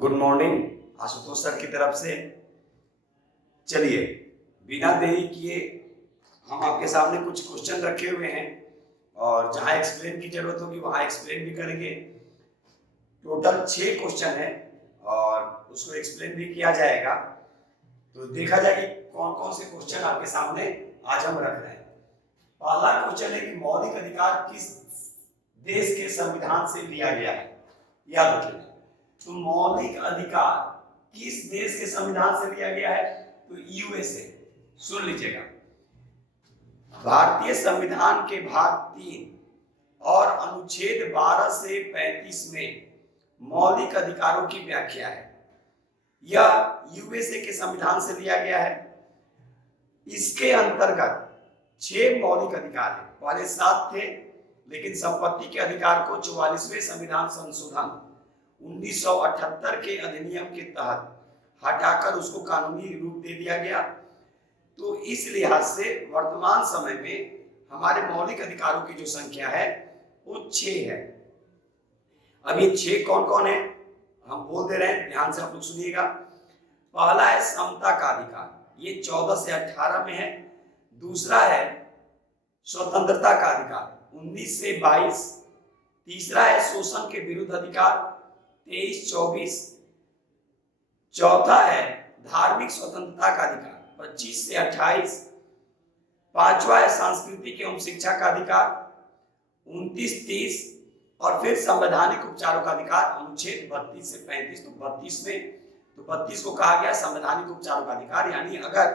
Good morning Ashutosh sir की तरफ से। चलिए बिना देरी किए हम आपके सामने कुछ क्वेश्चन रखे हुए हैं और जहां एक्सप्लेन की जरूरत होगी वहां एक्सप्लेन भी करेंगे। टोटल 6 क्वेश्चन है और उसको एक्सप्लेन भी किया जाएगा। तो देखा जाए कि कौन कौन से क्वेश्चन आपके सामने आज हम रख रहे हैं। पहला क्वेश्चन है कि मौलिक अधिकार किस देश के संविधान से लिया गया है। याद रखिए, तो मौलिक अधिकार किस देश के संविधान से लिया गया है? तो यूएसए। सुन लीजिएगा, भारतीय संविधान के भाग 3 और अनुच्छेद 12 से 35 में मौलिक अधिकारों की व्याख्या है। यह यूएसए के संविधान से लिया गया है। इसके अंतर्गत 6 मौलिक अधिकार हैं। पहले 7 थे, लेकिन संपत्ति के अधिकार को 44वें संविधान संशोधन 1978 के अधिनियम के तहत हटाकर उसको कानूनी रूप दे दिया गया। तो इस लिहाज से वर्तमान समय में हमारे मौलिक अधिकारों की जो संख्या है वो 6 है। अब ये 6 कौन कौन है हम बोल दे रहे हैं, ध्यान से आप लोग सुनिएगा। पहला है समता का अधिकार, ये 14 से 18 में है। दूसरा है स्वतंत्रता का अधिकार, 19 से 22। तीसरा है शोषण के विरुद्ध अधिकार, 23-24। चौथा है धार्मिक स्वतंत्रता का अधिकार, 25 से 28। पांचवा है सांस्कृतिक एवं शिक्षा का अधिकार, 29-30। और फिर संवैधानिक उपचारों का अधिकार, अनुच्छेद 32 से 35। तो 32 में, तो 32 को कहा गया संवैधानिक उपचारों का अधिकार, यानी अगर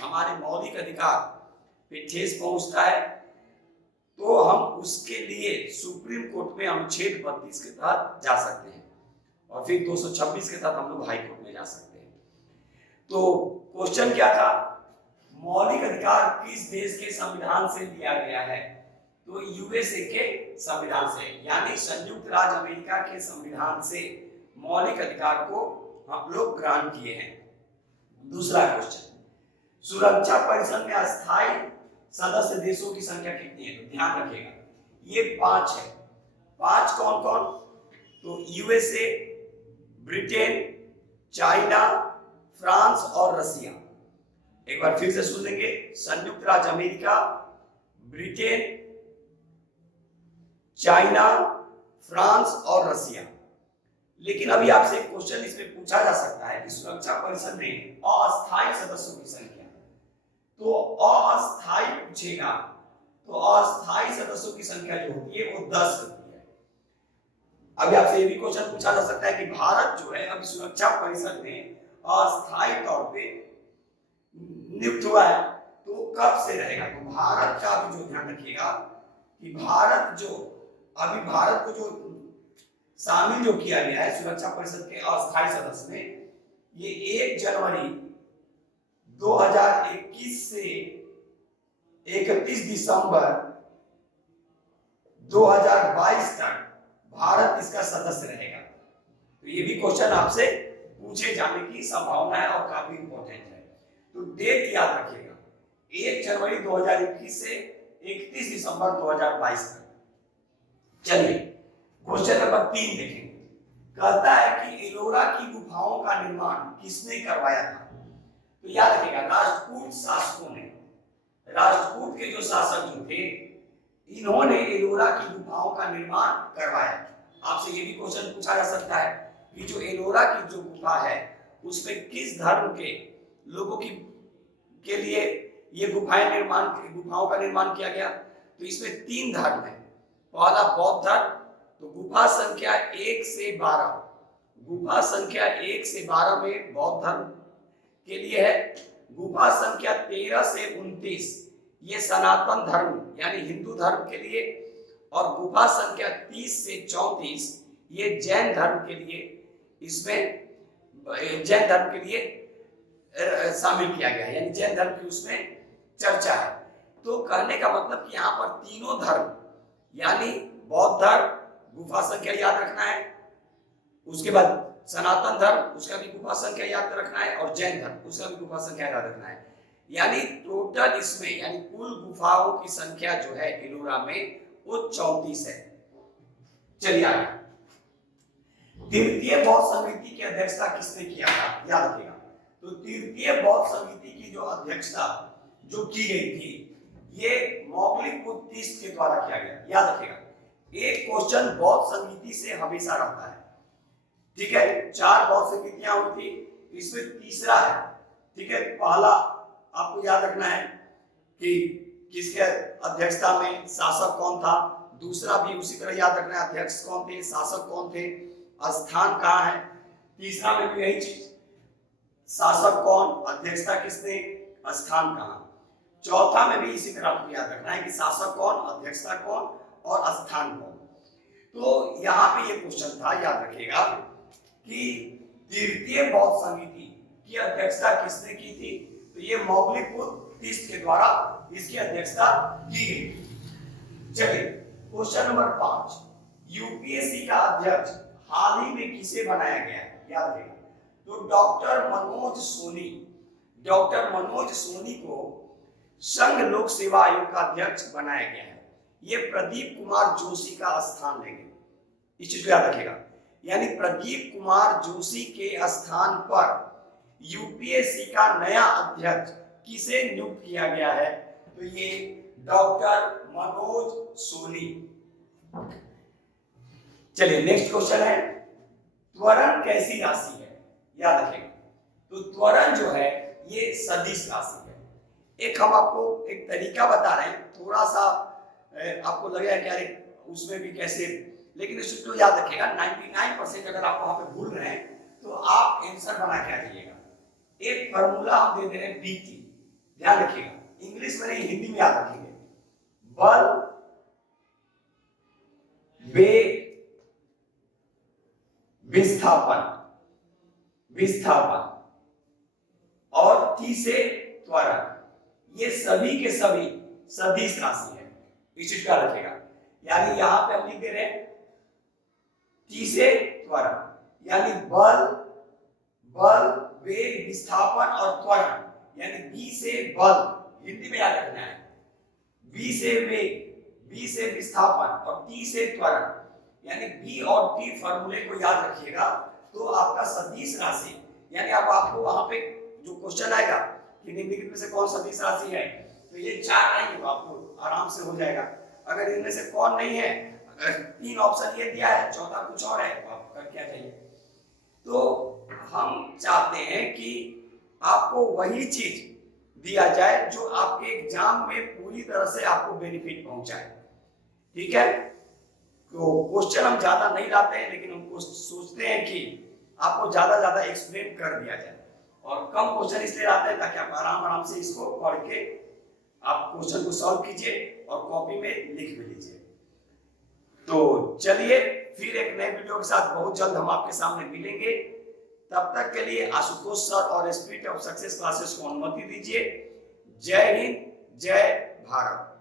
हमारे मौलिक अधिकार पे ठेस पहुंचता है तो हम उसके लिए सुप्रीम कोर्ट में अनुच्छेद 32 के तहत जा सकते हैं और फिर 226 के तहत हम लोग हाई कोर्ट में जा सकते हैं। तो क्वेश्चन क्या था, मौलिक अधिकार किस देश के संविधान से लिया गया है? तो यूएसए के संविधान से, यानी संयुक्त राज्य अमेरिका के संविधान से मौलिक अधिकार को हम लोग ग्रांट किए हैं। दूसरा क्वेश्चन, सुरक्षा परिषद में अस्थायी सदस्य देशों की संख्या कितनी है? तो ध्यान रखिएगा, ये 5 है। 5 कौन कौन? तो यूएसए, ब्रिटेन, चाइना, फ्रांस और रसिया। एक बार फिर से सुन लेंगे, संयुक्त राज्य अमेरिका, ब्रिटेन, चाइना, फ्रांस और रसिया। लेकिन अभी आपसे एक क्वेश्चन इसमें पूछा जा सकता है कि सुरक्षा परिषद में अस्थायी सदस्यों की संख्या, तो अस्थायी पूछेगा तो अस्थायी सदस्यों की संख्या जो होती है वो 10 होती है। अभी आपसे ये भी क्वेश्चन पूछा जा सकता है कि भारत जो है अभी सुरक्षा परिषद में अस्थायी तौर पे नियुक्त हुआ है, तो कब से रहेगा? तो भारत का भी जो ध्यान रखिएगा कि भारत जो अभी भारत को जो शामिल जो किया गया है सुरक्षा परिषद के अस्थायी सदस्य में, ये 1 जनवरी 2021 से 31 दिसंबर 2022 तक भारत इसका सदस्य रहेगा। तो ये भी क्वेश्चन आपसे पूछे जाने की संभावना है और काफी इंपॉर्टेंट है। तो डेट याद रखिएगा, 1 जनवरी 2021 से 31 दिसंबर 2022 तक। चलिए क्वेश्चन नंबर 3 देखेंगे। कहता है कि एलोरा की गुफाओं का निर्माण किसने करवाया था? तो याद रखिएगा, राष्ट्रकूट शासकों ने, राष्ट्रकूट के जो शासक जो थे, इन्होंने एलोरा की गुफाओं का निर्माण करवाया। आपसे ये भी क्वेश्चन पूछा जा सकता है कि जो एलोरा की जो गुफा है उसमें किस धर्म के लोगों की के लिए ये गुफाओं का निर्माण किया गया? तो इसमें 3 धर्म है। पहला बौद्ध धर्म, तो गुफा संख्या 1 से 12, गुफा संख्या 1 से 12 में बौद्ध धर्म के लिए है। गुफा संख्या 13 से 29 ये सनातन धर्म यानी हिंदू धर्म के लिए, और गुफा संख्या 30 से 34 ये जैन धर्म के लिए, इसमें जैन धर्म के लिए शामिल किया गया है, यानी जैन धर्म की उसमें चर्चा है। तो कहने का मतलब कि यहाँ पर तीनों धर्म यानी बौद्ध धर्म, गुफा संख्या याद रखना है, उसके बाद सनातन धर्म, उसका भी गुफा संख्या याद रखना है, और जैन धर्म, उसका भी गुफा संख्या याद रखना है। यानी टोटल इसमें यानी कुल गुफाओं की संख्या जो है एलोरा में वो 34 है। चलिए आगे तृतीय बौद्ध समिति की अध्यक्षता किसने किया था, याद रखिएगा। तो तृतीय बौद्ध समिति की जो अध्यक्षता जो की गई थी, ये मौलिक के द्वारा किया गया। याद रखिएगा, एक क्वेश्चन बौद्ध समिति से हमेशा रहता है, ठीक है। 4 बौद्ध समितियां हुई थी, इसमें तीसरा है, ठीक है। पहला आपको याद रखना है कि किसके अध्यक्षता में, शासक कौन था। दूसरा भी उसी तरह याद रखना है, अध्यक्ष कौन थे, शासक कौन थे, स्थान कहाँ है। तीसरा में भी यही चीज, शासक कौन, अध्यक्षता किसने, स्थान कहाँ। चौथा में भी इसी तरह आपको याद रखना है कि शासक कौन, अध्यक्षता कौन और स्थान कौन। तो यहाँ पे ये क्वेश्चन था, याद रखिएगा कि तृतीय बौद्ध समिति की अध्यक्षता किसने की थी, तो ये मौलिक के द्वारा इसकी अध्यक्षता की गई। चलिए क्वेश्चन नंबर 5, यूपीएससी का अध्यक्ष हाल ही में किसे बनाया गया है, याद रखिएगा। तो डॉक्टर मनोज सोनी को संघ लोक सेवा आयोग का अध्यक्ष बनाया गया है। ये प्रदीप कुमार जोशी का स्थान लेंगे, इस चीज को याद रखिएगा। यानी प्रदीप कुमार जोशी के स्थान पर यूपीएससी का नया अध्यक्ष किसे नियुक्त किया गया है, तो ये डॉक्टर मनोज सोनी। चलिए नेक्स्ट क्वेश्चन है, त्वरण कैसी राशि है, याद रखिएगा। तो त्वरण जो है ये सदिश राशि है। एक हम आपको एक तरीका बता रहे हैं, थोड़ा सा आपको लगेगा कि अरे उसमें भी कैसे, लेकिन इसको याद रखिएगा 99% अगर आप वहां पे भूल रहे हैं तो आप आंसर बना के आ जाइएगा। एक फार्मूला हम दे दे रहे हैं बीटी, ध्यान रखिएगा, इंग्लिश में नहीं हिंदी में याद रखेंगे। बल, वेग, विस्थापन और टी से त्वरण, ये सभी के सभी सदिश राशि है, इस चीज का रखेगा। यानी यहां पे हम लिख दे रहे हैं टी से त्वरण, यानी बल, वेग, विस्थापन और त्वरण, यानी बी से बल, हिंदी में याद रखना है, बी से वेग, बी से विस्थापन और टी से त्वरण, यानी बी और टी फार्मूले को याद रखिएगा। तो आपका सदिश राशि, यानी अब आपको वहां पे जो क्वेश्चन आएगा कि निम्नलिखित में से कौन सदिश राशि है, तो ये 4 आएंगे तो आपको आराम से हो जाएगा। अगर इनमें से कौन नहीं है, अगर 3 ऑप्शन ये दिया है, चौथा कुछ और है, तो आप कर क्या चाहिए। तो हम चाहते हैं कि आपको वही चीज दिया जाए जो आपके एग्जाम में पूरी तरह से आपको बेनिफिट पहुंचाए, ठीक है। तो क्वेश्चन हम ज्यादा नहीं लाते हैं, लेकिन हम सोचते हैं कि आपको ज्यादा एक्सप्लेन कर दिया जाए, और कम क्वेश्चन इसलिए लाते हैं ताकि आप आराम से इसको पढ़ के आप क्वेश्चन को सॉल्व कीजिए और कॉपी में लिख भी लीजिए। तो चलिए फिर एक नए वीडियो के साथ बहुत जल्द हम आपके सामने मिलेंगे। तब तक के लिए आशुतोष सर और स्पिरिट ऑफ सक्सेस क्लासेस को अनुमति दीजिए। जय हिंद, जय भारत।